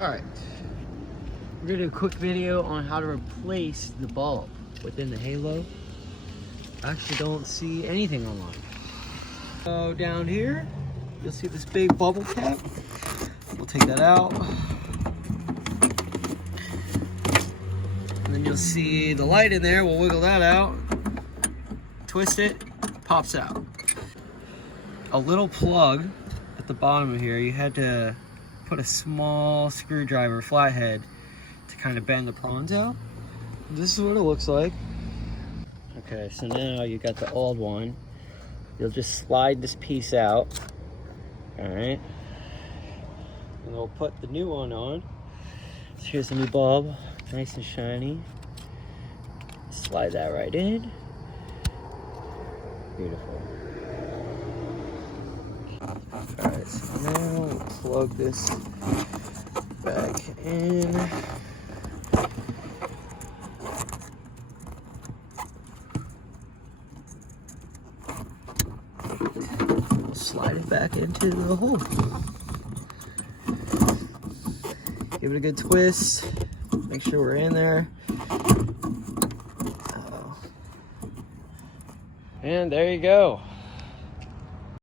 Alright, we're gonna do a quick video on how to replace the bulb within the Halo. I actually don't see anything online. So down here, you'll see this big bubble cap. We'll take that out. And then you'll see the light in there. We'll wiggle that out, twist it, pops out. A little plug at the bottom of here, you had to put a small screwdriver flathead to kind of bend the prongs out. This is what it looks like. Okay, so now you got the old one. You'll just slide this piece out. All right. And we'll put the new one on. So here's the new bulb, nice and shiny. Slide that right in. Beautiful. Alright, so now we'll plug this back in. We'll slide it back into the hole. Give it a good twist. Make sure we're in there. And there you go.